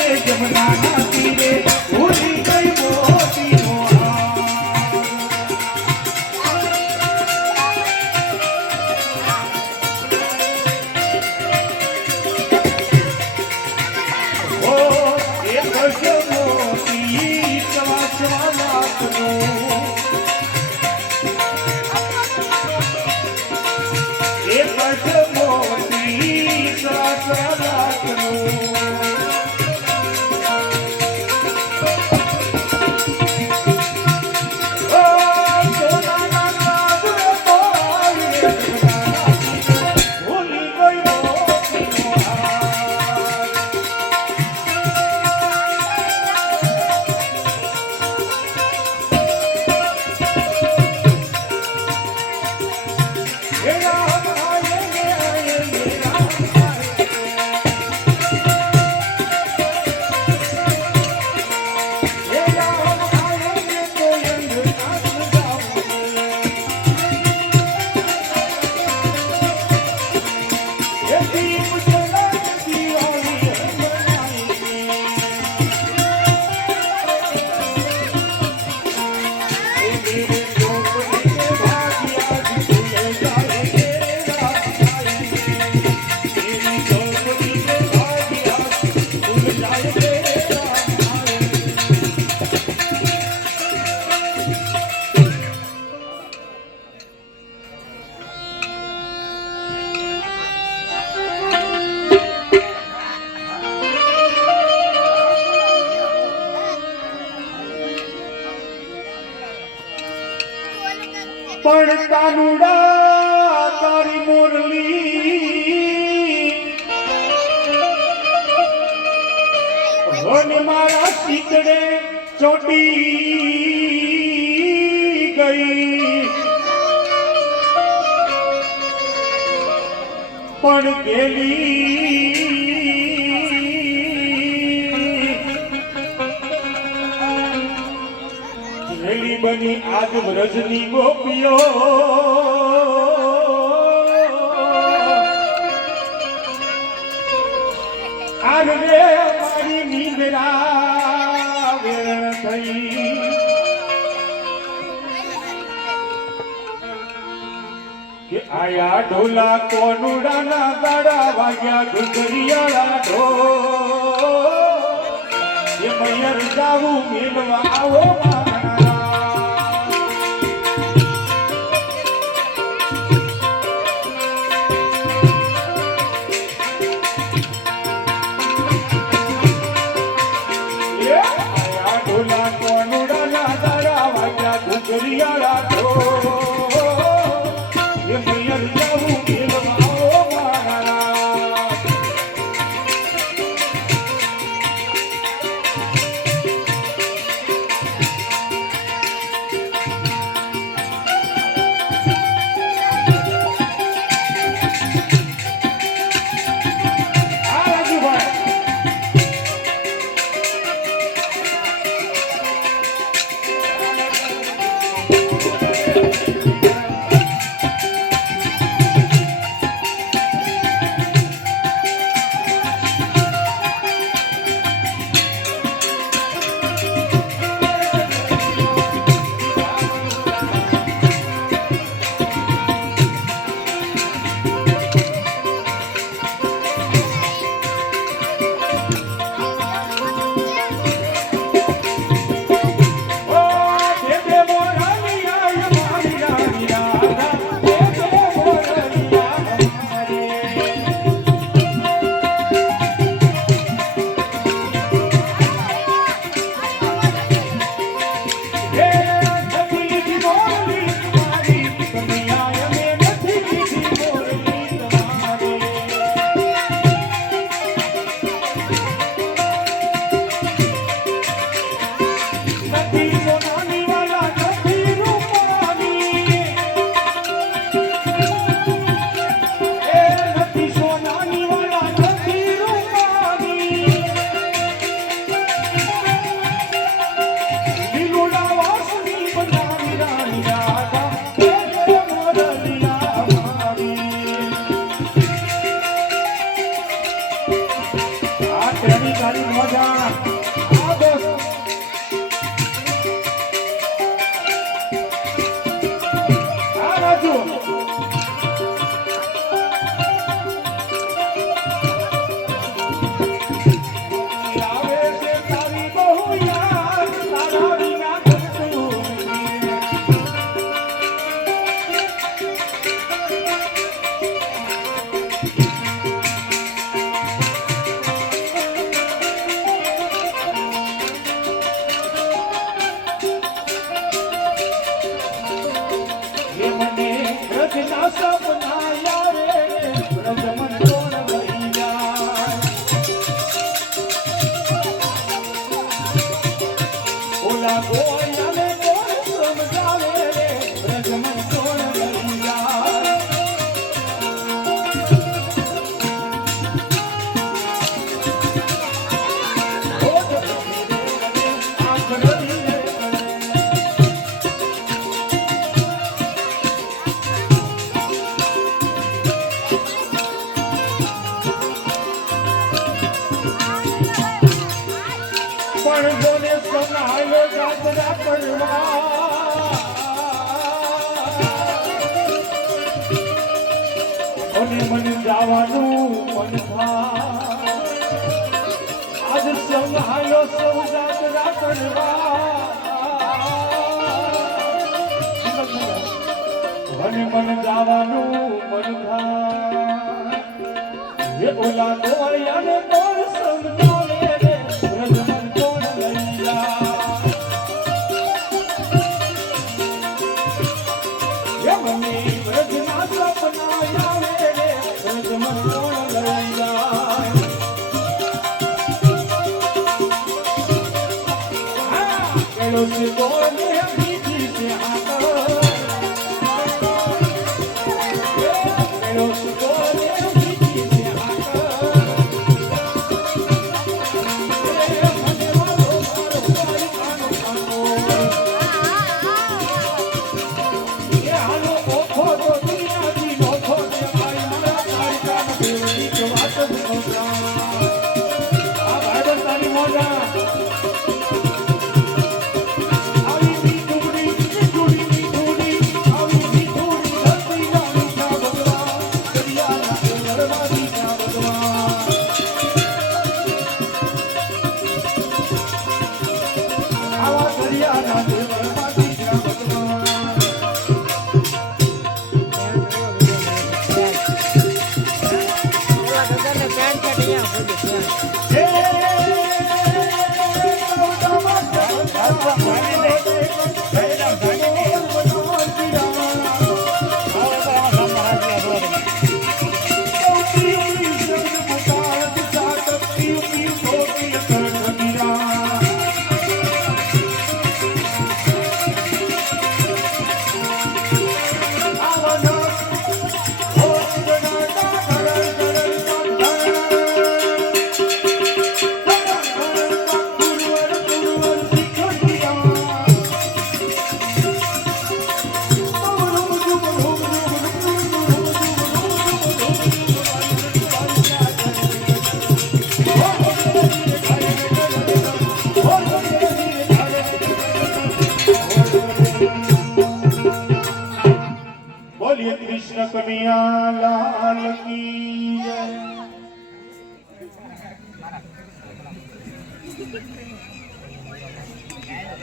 जमुना કાનુડા તારી મુરલી. હોને મારા શીતડે ચોટી ગઈ. પણ ગેલી बनी आगम रजनी गोपियो। के आया ढोला को ना बड़ा वाग्या गुगरिया लाडो ये मैयर जाऊँ मिलवा मा। Oh. માણસોને સનાયો ગાદરા પડવા અને મને જવાનું મન થાય. આજ સંભાળો સૌ ગાદરા પડવા અને મને જવાનું મન થાય. ઓલા ગોળિયાને પણ સમજો કનૈયા લાલ કી.